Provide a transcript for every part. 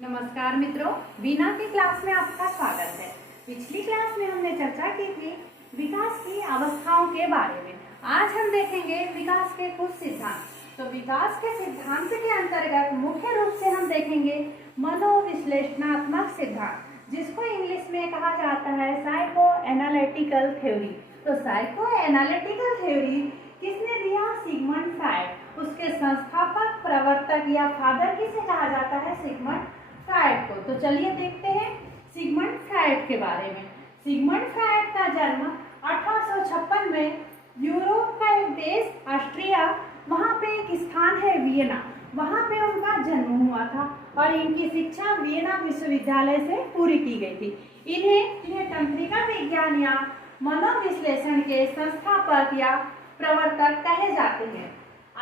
नमस्कार मित्रों, बीना की क्लास में आपका स्वागत है। पिछली क्लास में हमने चर्चा की थी विकास की अवस्थाओं के बारे में। आज हम देखेंगे विकास के कुछ सिद्धांत। तो विकास के सिद्धांत के अंतर्गत मुख्य रूप से हम देखेंगे मनोविश्लेषणात्मक सिद्धांत, जिसको इंग्लिश में कहा जाता है साइको एनालिटिकल थ्योरी। तो साइको एनालिटिकल थ्योरी किसने दिया? Sigmund Freud. उसके संस्थापक, प्रवर्तक या फादर किसे कहा जाता है? सिगमंड फ्रायड को। तो चलिए देखते हैं सिगमंड फ्रायड के बारे में। सिगमंड फ्रायड का जन्म 1856 में यूरोप का एक देश ऑस्ट्रिया, वहाँ पे एक स्थान है वियना, वहाँ पे उनका जन्म हुआ था और इनकी शिक्षा वियना विश्वविद्यालय से पूरी की गई थी। इन्हें तंत्रिका विज्ञान या मनोविश्लेषण के संस्थापक या प्रवर्तक कहे जाते हैं।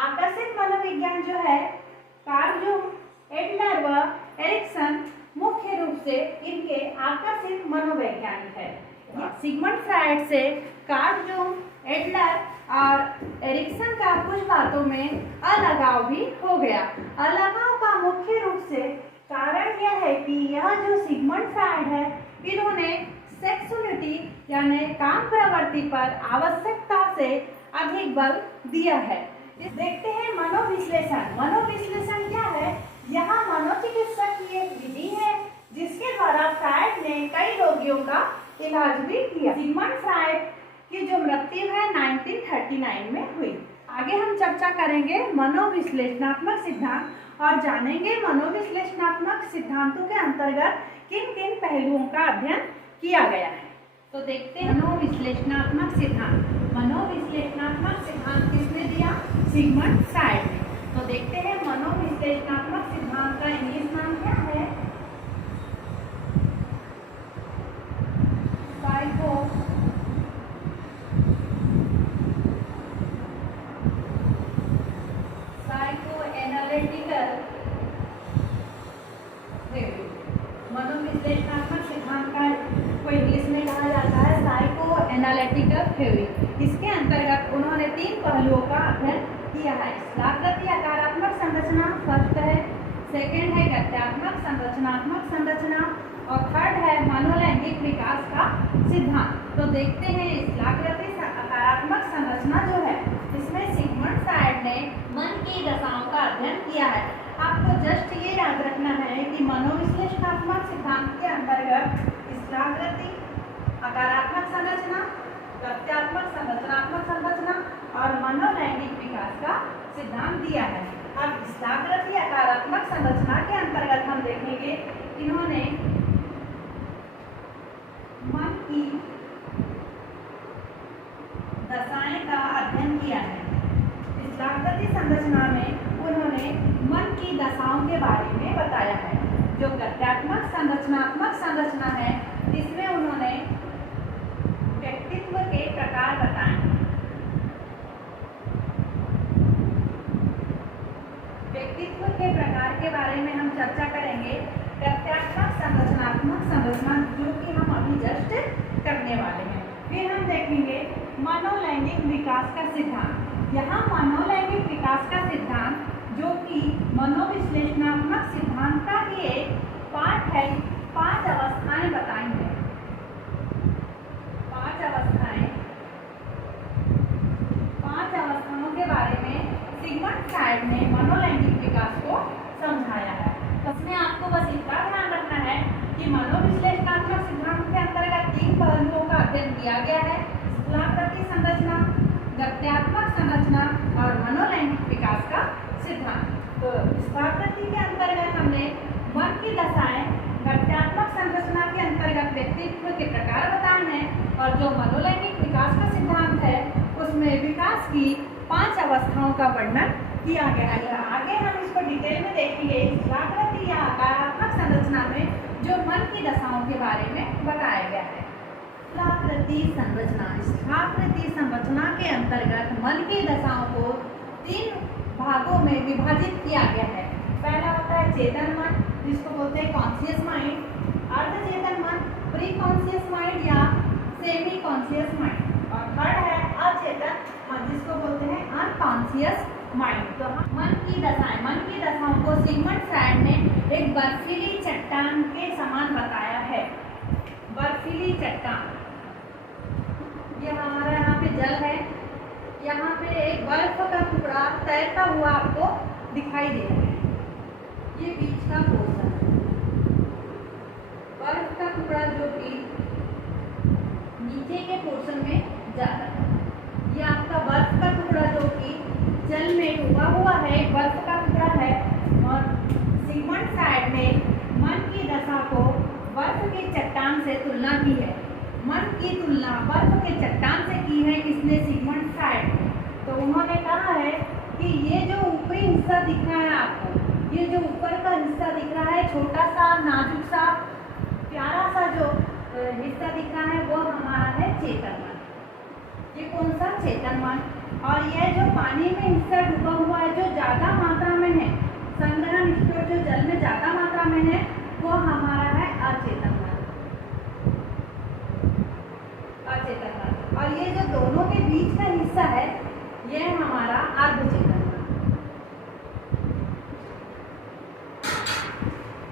आकर्षित मनोविज्ञान जो है कार्ल जूंग, एडलर व एरिक्सन मुख्य रूप से इनके आकर्षित मनोवैज्ञानिक है। सिगमंड फ्रायड से कार्ल जूंग, एडलर और एरिक्सन का कुछ बातों में अलगाव भी हो गया। अलगाव का मुख्य रूप से कारण यह है कि यह जो सिगमंड फ्रायड है, इन्होंने सेक्सुअलिटी यानी काम प्रवृत्ति पर आवश्यकता से अधिक बल दिया है। देखते हैं मनोविश्लेषण। मनोविश्लेषण क्या है? यहाँ मनोचिकित्सक की एक विधि है जिसके द्वारा फ्रायड ने कई रोगियों का इलाज भी किया। सिगमंड फ्रायड की जो मृत्यु है 1939 में हुई। आगे हम चर्चा करेंगे मनोविश्लेषणात्मक सिद्धांत और जानेंगे मनोविश्लेषणात्मक सिद्धांतों के अंतर्गत किन किन पहलुओं का अध्ययन किया गया है। तो देखते हैं मनोविश्लेषणात्मक सिद्धांत। मनोविश्लेषणात्मक सिद्धांत किसने दिया? सिगमंड फ्रायड ने। तो देखते हैं मनोविश्लेषणात्मक सिद्धांत का इंग्लिश नाम क्या है? Psychoanalytical theory. मनोविश्लेषणात्मक सिद्धांत का को इंग्लिश में कहा जाता है साइको एनालिटिकल थ्योरी। इसके अंतर्गत उन्होंने 3 पहलुओं का अध्ययन किया है। स्थलाकृति आकारात्मक संरचना फर्स्ट है, सेकेंड है गत्यात्मक संरचनात्मक संरचना और थर्ड है मनोलैंगिक विकास का सिद्धांत। तो देखते हैं स्थलाकृति आकारात्मक संरचना जो है, इसमें सिगमंड फ्रायड ने मन की दशाओं का अध्ययन किया है। आपको जस्ट ये याद रखना है कि मनोविश्लेषणात्मक सिद्धांत के अंतर्गत स्थलाकृति आकारात्मक संरचना, गत्यात्मक संरचनात्मक संरचना और मनोलैंगिक विकास का सिद्धांत दिया है। अब स्थलाकृति आकारात्मक संरचना के अंतर्गत हम देखेंगे इन्होंने मन की दशाएं का अध्ययन किया है। स्थलाकृति संरचना में उन्होंने मन की दशाओं के बारे में बताया है। जो गत्यात्मक संरचनात्मक संरचना है, इसमें उन्होंने व्यक्तित्व के प्रकार बताए। व्यक्तित्व के प्रकार के बारे में हम चर्चा करेंगे। गत्यात्मक संरचनात्मक संरचना जो कि हम अभी जस्ट करने वाले हैं। फिर हम देखेंगे मनोलैंगिक विकास का सिद्धांत। यहाँ मनोलैंगिक विकास का सिद्धांत जो कि मनोविश्लेषणात्मक सिद्धांत का ही एक पार्ट है, 5 अवस्थाएं बताई हैं। 5 अवस्थाओं के बारे में सिगमंड फ्रायड ने मनोलैंगिक विकास को समझाया है। तो इसमें आपको बस इतना ध्यान रखना है कि मनोविश्लेषणात्मक सिद्धांत के अंतर्गत 3 पहलुओं का अध्ययन किया गया है। स्थलाकृति संरचना, गत्यात्मक संरचना और मनोलैंगिक विकास का सिद्धांत। तो स्थलाकृति के अंतर्गत हमने मन की दशाएं, गत्यात्मक संरचना के अंतर्गत व्यक्तित्व के प्रकार बताए हैं और जो मनोलैंगिक विकास का सिद्धांत है उसमें विकास की 5 अवस्थाओं का वर्णन किया गया है। आगे हम इसको डिटेल में देखेंगे। स्थलाकृति या आकारात्मक संरचना में जो मन की दशाओं के बारे में बताया गया है। स्थलाकृति संरचना। स्थलाकृति संरचना के अंतर्गत मन की दशाओं को 3 भागों में विभाजित किया गया है। पहला होता है चेतन मन, जिसको बोलते हैं कॉन्शियस माइंड, अर्धचेतन मन, प्री कॉन्शियस माइंड या सेमी कॉन्शियस माइंड, और थर्ड है अचेतन मन, जिसको बोलते हैं अनकॉन्शियस माइंड। तो मन की दशाएं, मन की दशाओं को सिगमंड फ्रायड ने एक बर्फीली के समान बताया है। बर्फीली चट्टान, ये हमारा यहाँ पे जल है, यहाँ पे एक बर्फ का टुकड़ा तैरता हुआ आपको दिखाई दे रहा है। ये बीच का पोर्शन है, बर्फ का टुकड़ा जो कि नीचे के पोर्शन में जा रहा है। ये आपका बर्फ का टुकड़ा जो कि जल में डूबा हुआ है, बर्फ का टुकड़ा है। और सिगमंड फ्रायड ने मन की दशा को बर्फ की चट्टान से तुलना की है। मन की तुलना बर्फ के चट्टान से की है किसने? Sigmund Freud. तो उन्होंने कहा है कि ये जो ऊपरी हिस्सा दिख रहा है आपको, ये जो ऊपर का हिस्सा दिख रहा है, छोटा सा नाजुक सा प्यारा सा जो हिस्सा दिख रहा है, वो हमारा है चेतन मन। ये कौन सा? चेतन मन। और यह जो पानी में हिस्सा डूबा हुआ है, जो ज्यादा मात्रा में है, संग्रहण स्टोर जो जल में ज्यादा मात्रा में है, वो हमारा है अचेतन मन। अचेतन मन। और ये जो दोनों के बीच का हिस्सा है, ये हमारा अर्धचेतन मन।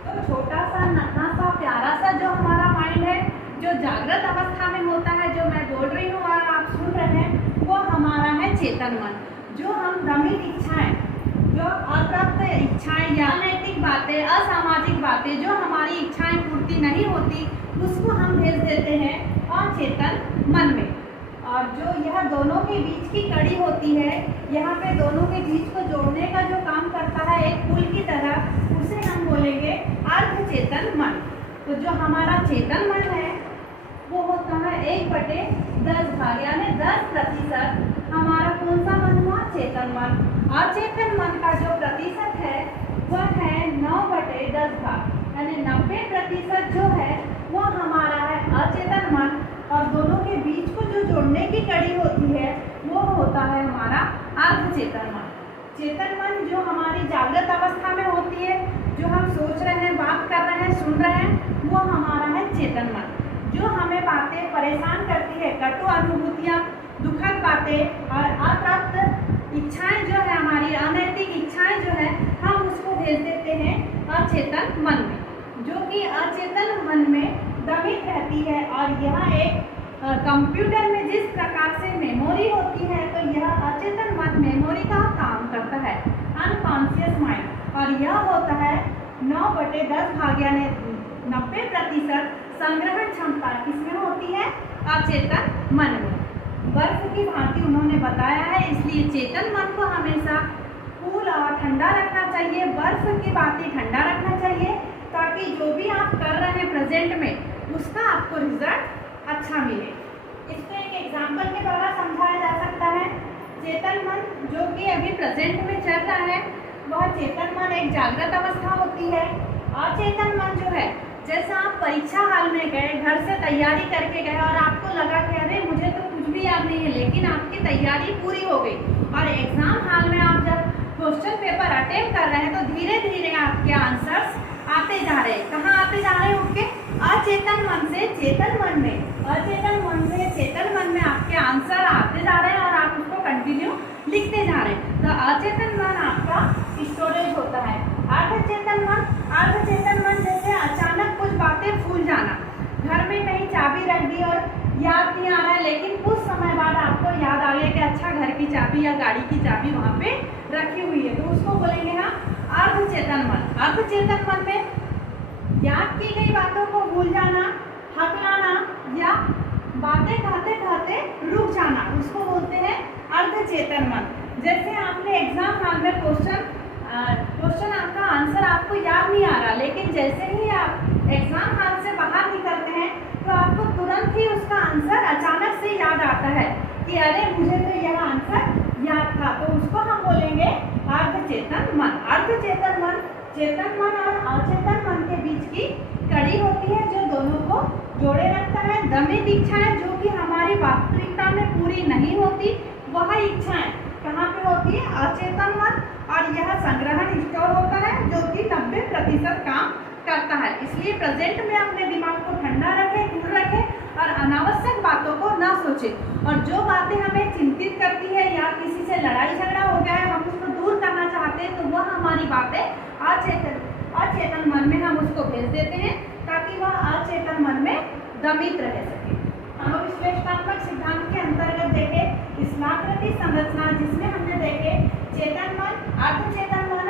तो छोटा सा नन्हा सा प्यारा सा जो हमारा माइंड है, जो जागृत अवस्था में होता है, जो मैं बोल रही हूँ और आप सुन रहे हैं, वो हमारा है चेतन मन। जो हम दमित इच्छाएं, जो अप्राप्त इच्छाएं या अनैतिक बातें, असामाजिक बातें, जो हमारी इच्छाएं पूर्ति नहीं होती, उसको हम भेज देते हैं अचेतन मन में। और जो यह दोनों के बीच की कड़ी होती है, यहाँ पे दोनों के बीच को जोड़ने का जो काम करता है एक पुल की तरह, उसे हम बोलेंगे अर्धचेतन मन। तो जो हमारा चेतन मन है वो होता है 1/10 भाग, यानी 10% हमारा कौन सा मन हुआ? चेतन मन। अचेतन मन का जो प्रतिशत है वह है 9/10 भाग, यानी 90% जो है वो हमारा है अचेतन मन। और दोनों के बीच को जो जोड़ने की कड़ी होती है वो होता है हमारा अर्धचेतन मन। चेतन मन जो हमारी जागृत अवस्था में होती है, जो हम सोच रहे हैं, बात कर रहे हैं, सुन रहे हैं, वो हमारा है चेतन मन। जो हमें बातें परेशान करती है, कटु अनुभूतियाँ, दुखद बातें और अप्राप्त इच्छाएं जो है, हमारी अनैतिक इच्छाएं जो है, हम उसको भेज देते हैं अचेतन मन में, जो कि अचेतन मन में दमित रहती है। और यह एक कंप्यूटर में जिस प्रकार से मेमोरी होती है, तो यह अचेतन मन मेमोरी का काम करता है, अनकॉन्शियस माइंड। और यह होता है 9/10 भाग, यानी 90% संग्रहण क्षमता किसमें होती है? अचेतन मन में। बर्फ की भांति उन्होंने बताया है, इसलिए चेतन मन को हमेशा कूल और ठंडा रखना चाहिए, बर्फ की भांति ठंडा रखना चाहिए, ताकि जो भी आप कर रहे हैं प्रेजेंट में, उसका आपको रिजल्ट अच्छा मिले। इसको एक एग्जाम्पल के द्वारा समझाया जा सकता है। चेतन मन जो कि अभी प्रेजेंट में चल रहा है, वह चेतन मन एक जागृत अवस्था होती है। अचेतन मन जो है, जैसे आप परीक्षा हाल में गए, घर से तैयारी करके गए और आपको लगा कि अरे मुझे तो कुछ भी याद नहीं है, लेकिन आपकी तैयारी पूरी हो गई और एग्जाम हाल में आप जब क्वेश्चन पेपर अटेम्प्ट कर रहे हैं, तो धीरे धीरे आपके आंसर्स आते जा रहे हैं। कहाँ आते जा रहे हैं? उनके अचेतन मन से चेतन मन में, अचेतन मन से चेतन मन में आपके आंसर आते जा रहे हैं और आप उसको कंटिन्यू लिखते जा रहे हैं। तो अचेतन मन आपका स्टोरेज होता है। अर्धचेतन मन, अर्धचेतन मन जैसे अचानक कुछ बातें भूल जाना, घर में कहीं चाबी रख दी और याद नहीं आ रहा है, लेकिन कुछ समय बाद आपको याद आ गया कि अच्छा घर की चाबी या गाड़ी की चाबी वहाँ पे रखी हुई है, तो उसको बोलेंगे हम अर्धचेतन मन। अर्धचेतन मन में याद की गई बातों को भूल जाना, हकलाना या बातें कहते कहते रुक जाना, उसको बोलते हैं अर्धचेतन मन। जैसे आपने एग्जाम हाल में क्वेश्चन आपका आंसर आपको याद नहीं आ रहा, लेकिन जैसे ही आप एग्जाम हाल से बाहर निकलते हैं, तो आपको तुरंत ही उसका आंसर अचानक से याद आता है कि अरे मुझे तो यह आंसर याद था, तो उसको हम बोलेंगे अर्धचेतन मन। अर्धचेतन मन चेतन मन और अचेतन मन के बीच की कड़ी होती है, जो दोनों को जोड़े रखता है। दमित इच्छाएं जो कि हमारी वास्तविकता में पूरी नहीं होती, वह इच्छाएं कहाँ पे होती है? अचेतन मन। और यह संग्रहण स्टोर होता है, जो कि 90% काम करता है। इसलिए प्रेजेंट में अपने दिमाग को ठंडा रखें, कूल रखें और अनावश्यक बातों को ना सोचें। और जो बातें हमें चिंतित करती है या किसी से लड़ाई झगड़ा हो गया है, हम उसको दूर करना चाहते हैं, तो वह हमारी बातें अचेतन मन में हम उसको भेज देते हैं ताकि वह अचेतन मन में दमित रह सके। मनोविश्लेषणात्मक सिद्धांत के अंतर्गत देखे स्माकृति संरचना, जिसमें हमने देखे चेतन मन, अर्धचेतन मन,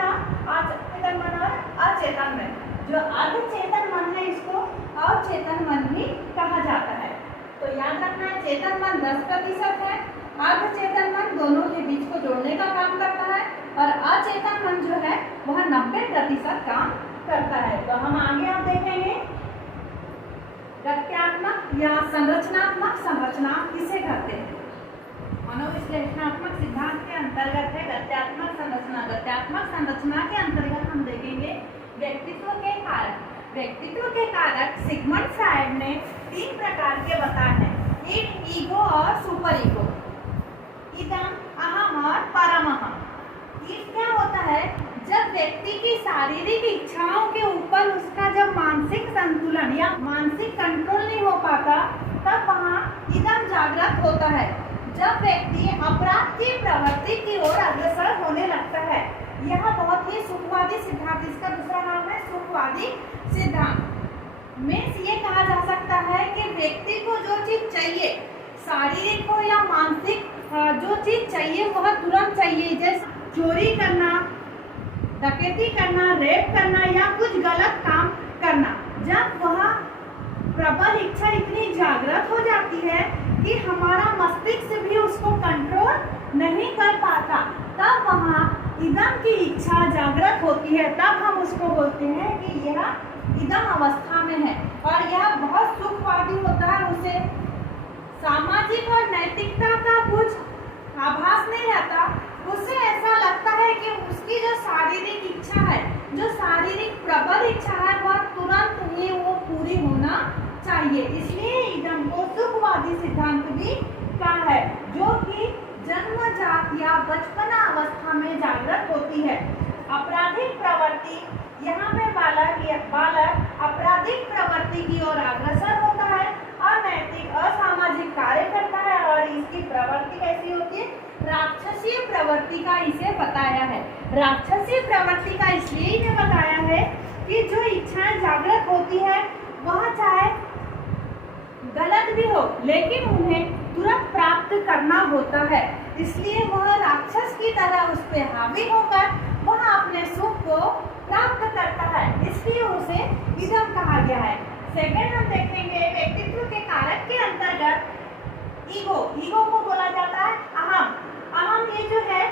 अचेतन मन और अचेतन मन। जो अर्धचेतन मन है इसको अचेतन मन भी कहा जाता है। तो याद रखना है चेतन मन 10% है, अर्धचेतन मन दोनों के बीच को जोड़ने का काम करता है और अचेतन मन जो है वह 90% काम करता है। तो हम आगे आप देखेंगे गत्यात्मक या संरचनात्मक संरचना किसे कहते हैं। मनोविश्लेषणात्मक सिद्धांत के अंतर्गत है गत्यात्मक संरचना। गत्यात्मक संरचना के अंतर्गत हम देखेंगे व्यक्तित्व के कारक। व्यक्तित्व के कारक सिगमंड फ्रायड ने 3 प्रकार के बताए हैं, इड, ईगो और सुपर ईगो। इदम, अहम और परमहम। इड क्या होता है? जब व्यक्ति की शारीरिक इच्छाओं के ऊपर उसका जब मानसिक संतुलन या मानसिक कंट्रोल नहीं हो पाता तब वहाँ इदम जागृत होता है। जब व्यक्ति अपराध की प्रवृत्ति की ओर अग्रसर होने लगता है, यह बहुत ही सुखवादी सिद्धांत, इसका दूसरा नाम है सुखवादी सिद्धांत में ये कहा जा सकता है कि व्यक्ति को जो चीज चाहिए, शारीरिक हो या मानसिक, जो चीज चाहिए वह तुरंत चाहिए। जैसे चोरी करना, डकैती करना, रेप करना या कुछ गलत काम करना। जब वह प्रबल इच्छा इतनी जागृत हो जाती है कि हमारा मस्तिष्क भी उसको कंट्रोल नहीं कर पाता, तब वहाँ इदम की इच्छा जागृत होती है। तब हम उसको बोलते हैं कि यह इदम अवस्था में है और यह बहुत सुखवादी होता है। उसे सामाजिक और नैतिकता का कुछ आभास नहीं रहता। उसे ऐसा लगता है कि उसकी जो शारीरिक इच्छा है, जो शारीरिक प्रबल इच्छा है, वह तुरंत ही वो पूरी होना चाहिए। इसलिए इदम को सुखवादी सिद्धांत भी कहा है, जो कि जन्मजात या बचपना अवस्था में जागृत होती है। आपराधिक प्रवृत्ति, यहाँ पे बालक आपराधिक प्रवृत्ति की ओर अग्रसर होता है, अनैतिक असामाजिक कार्य करता है और इसकी प्रवृत्ति कैसी होती है? राक्षसीय प्रवृत्ति का इसे बताया है। राक्षसीय प्रवृत्ति का इसलिए इन्हें बताया है कि जो इच्छाएं जागृत होती है वह चाहे गलत भी हो लेकिन उन्हें तुरंत प्राप्त करना होता है। इसलिए वह राक्षस की तरह उस पर हावी होकर वह अपने सुख को प्राप्त करता है, इसलिए उसे इदम कहा गया है। सेकंड हम देखेंगे व्यक्तित्व के कारक के अंतर्गत ईगो। ईगो को बोला जाता है अहम। अहम ये जो है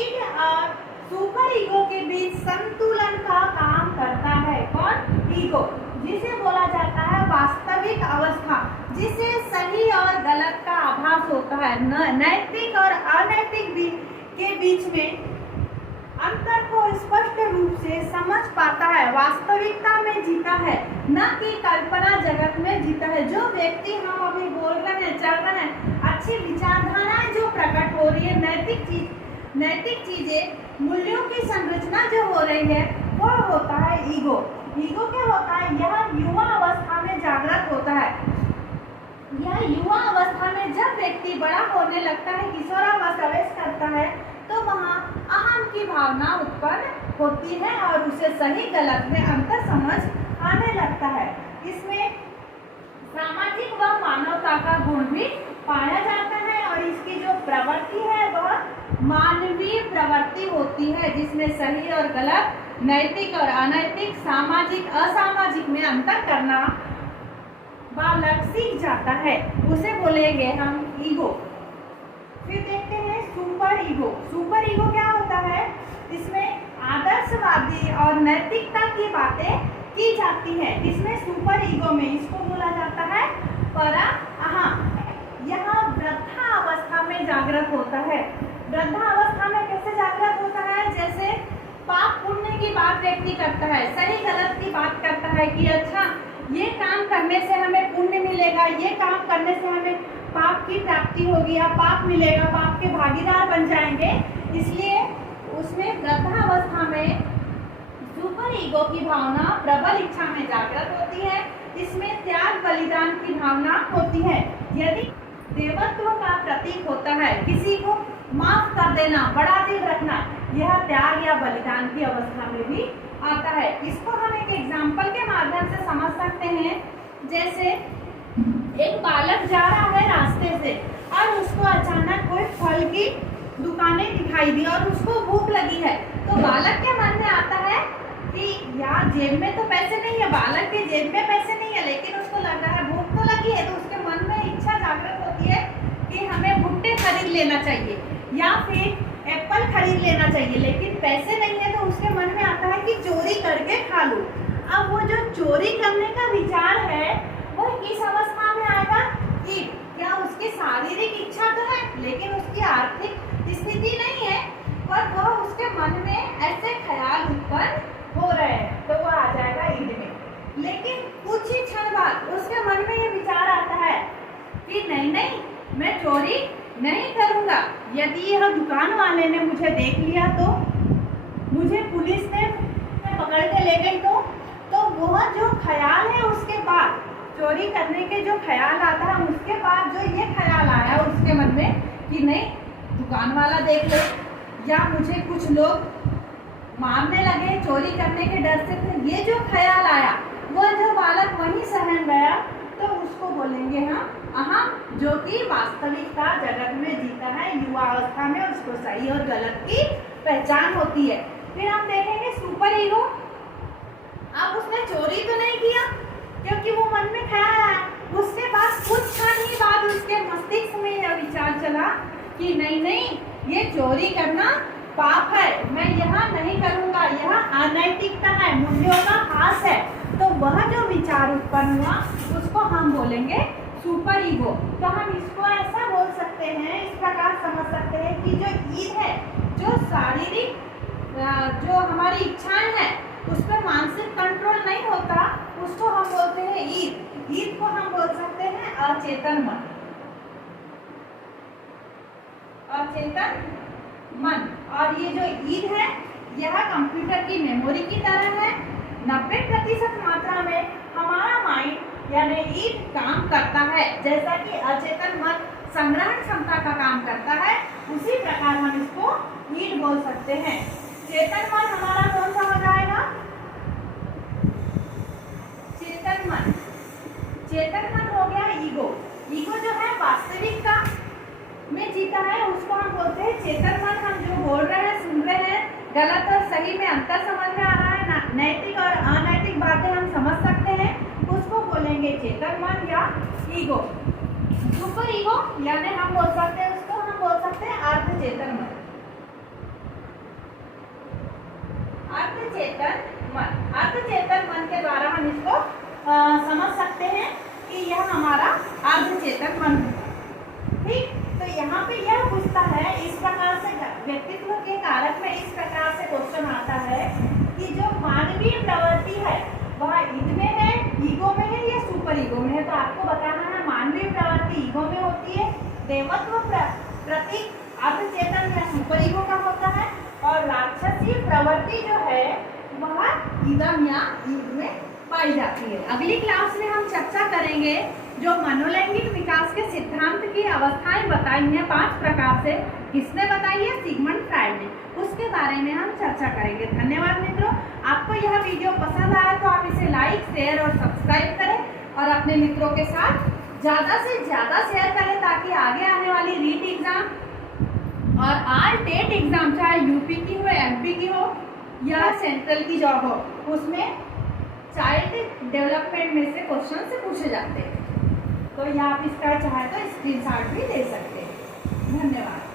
इड और सुपर ईगो के बीच संतुलन का काम करता है। कौन? ईगो, जिसे बोला जाता है वास्तविक अवस्था, जिसे सही और गलत का आभास होता है, नैतिक और अनैतिक के बीच में अंतर को स्पष्ट रूप से समझ पाता है, वास्तविकता में जीता है, न कि कल्पना जगत में जीता है। जो व्यक्ति हम अभी बोल रहे हैं, चल रहे हैं, अच्छी विचारधाराएं जो प्रकट हो रही है, नैतिक चीजें, मूल्यों की संरचना जो हो रही है, वह होता है ईगो। ईगो क्या होता है? यह युवा अवस्था में जागृत होता है। यह युवा अवस्था में जब व्यक्ति बड़ा होने लगता है, किशोरावस्था प्रवेश करता है, तो वहाँ अहम की भावना उत्पन्न होती है और उसे सही गलत में अंतर समझ आने लगता है। इसमें सामाजिक व मानवता का गुण भी पाया जाता है और इसकी जो प्रवृत्ति है वह मानवीय प्रवृत्ति होती है, जिसमें सही और गलत, नैतिक और अनैतिक, सामाजिक असामाजिक में अंतर करना बालक सीख जाता है। उसे बोलेंगे हम ईगो। फिर देखते हैं सुपर ईगो। सुपर ईगो क्या होता है? इसमें आदर्शवादी और नैतिकता की बातें की जाती है। इसमें सुपर ईगो में इसको बोला जाता है परअहम। यह वृद्धावस्था में जागृत होता है। वृद्धावस्था में कैसे जागृत होता है? जैसे पाप पुण्य की बात व्यक्ति करता है, सही गलत की बात करता है कि अच्छा ये काम करने से हमें पुण्य मिलेगा, ये काम करने से हमें पाप की प्राप्ति होगी या पाप मिलेगा, पाप के भागीदार बन जाएंगे। इसलिए उसमें वृद्धावस्था में सुपर ईगो की भावना प्रबल इच्छा में जागृत होती है। इसमें त्याग बलिदान की भावना होती है। यदि देवत्व का प्रतीक होता है, किसी को माफ कर देना, बड़ा दिल रखना, यह त्याग या बलिदान की अवस्था में भी आता है। इसको हम जैसे एक बालक जा रहा है रास्ते से और उसको अचानक कोई फल की दुकानें दिखाई दी और उसको भूख लगी है, तो बालक के मन में आता है कि यार जेब में तो पैसे नहीं है, बालक के जेब में पैसे नहीं है, लेकिन उसको लग रहा है भूख तो लगी है, तो उसके मन में इच्छा जागृत होती है कि हमें भुट्टे खरीद लेना चाहिए या फिर एप्पल खरीद लेना चाहिए, लेकिन पैसे नहीं है, तो उसके मन में आता है कि चोरी करके खा लूं। अब वो जो चोरी करने का विचार है वो किस अवस्था में आएगा कि क्या उसकी शारीरिक इच्छा तो है लेकिन उसकी आर्थिक स्थिति नहीं है, पर वह उसके मन में ऐसे ख्याल उत्पन्न हो रहे हैं, तो वह आ जाएगा ईद में। लेकिन कुछ ही क्षण बाद उसके मन में ये विचार आता है कि नहीं नहीं, मैं चोरी नहीं करूंगा, यदि यह दुकान वाले ने मुझे देख लिया तो, मुझे पुलिस ने पकड़ के ले गई तो वह जो ख्याल है उसके बाद चोरी करने के जो ख्याल आता है उसके बाद जो ये ख्याल आया उसके मन में कि नहीं दुकान वाला देख ले या मुझे कुछ लोग मारने लगे चोरी करने के डर से, तो ये जो ख्याल आया वह जो बालक वहीं सहन गया, तो उसको बोलेंगे हम अहम, जो कि वास्तविकता जगत में जीता है, युवा अवस्था में उसको सही और गलत की पहचान होती है। फिर हम देखेंगे सुपर ईगो। अब उसने चोरी तो नहीं किया क्योंकि वो मन में ख्याल आया, उसके बाद कुछ क्षण ही बाद उसके मस्तिष्क में यह विचार चला कि नहीं नहीं, ये चोरी करना पाप है, मैं यहाँ नहीं करूँगा, यह अनैतिकता है, मूल्यों का ह्रास है। तो वह जो विचार उत्पन्न हुआ उसको हम बोलेंगे सुपर ईगो। तो हम इसको ऐसा बोल सकते हैं, इस प्रकार समझ सकते हैं कि जो ईद है, जो शारीरिक जो हमारी इच्छाएं हैं उस पर मानसिक कंट्रोल नहीं होता, उसको हम बोलते हैं ईद। ईद को हम बोल सकते हैं अचेतन मन, अचेतन मन। और ये जो ईद है यह कंप्यूटर की मेमोरी की तरह है, 90% मात्रा में हमारा माइंड यानी ईद काम करता है। जैसा कि अचेतन मन संग्रहण क्षमता का काम करता है, उसी प्रकार हम इसको ईद बोल सकते हैं। चेतन मन हमारा कौन सा हो जाएगा? चेतन मन। चेतन मन हो गया ईगो। ईगो जो है वास्तविकता में जीता है, उसको हम बोलते हैं चेतन मन। हम जो बोल रहे हैं, सुन रहे हैं, गलत और सही में अंतर समझ में आ रहा है, नैतिक और अनैतिक बातें हम समझ सकते हैं, उसको बोलेंगे चेतन मन या ईगो। सुपर ईगो यानी हम बोल सकते हैं उसको, हम बोल सकते हैं अर्धचेतन मन। अर्धचेतन मन, अर्धचेतन मन के द्वारा हम इसको समझ सकते हैं कि यह हमारा अर्धचेतन मन है। ठीक, तो यहाँ पे यह पूछता है, इस प्रकार से व्यक्तित्व के कारक में इस प्रकार से क्वेश्चन आता है कि जो मानवीय प्रवृत्ति है वह ईद में है, ईगो में है या सुपर ईगो में है। तो आपको बताना है मानवीय प्रवृत्ति ईगो में होती है, देवत्व प्रतीक अर्धचेतन या सुपर ईगो का होता है, और राक्षसी प्रवृत्ति जो है वह इदम या ईद में पाई जाती है। अगली क्लास में हम चर्चा करेंगे जो मनोलैंगिक विकास के सिद्धांत की अवस्थाएं बताई हैं 5 प्रकार से, किसने बताई है? सिगमंड फ्राइड ने। उसके बारे में हम चर्चा करेंगे। धन्यवाद मित्रों। आपको यह वीडियो पसंद आया तो आप इसे लाइक, शेयर और सब्सक्राइब करें और अपने मित्रों के साथ ज़्यादा से ज़्यादा शेयर करें ताकि आगे आने वाली रीट एग्जाम और टेट एग्जाम, चाहे यूपी की हो, एमपी की हो या सेंट्रल की जॉब हो, उसमें चाइल्ड डेवलपमेंट में से क्वेश्चन से पूछे जाते हैं। तो या आप इसका चाहे तो स्क्रीनशॉट भी ले सकते हैं। धन्यवाद।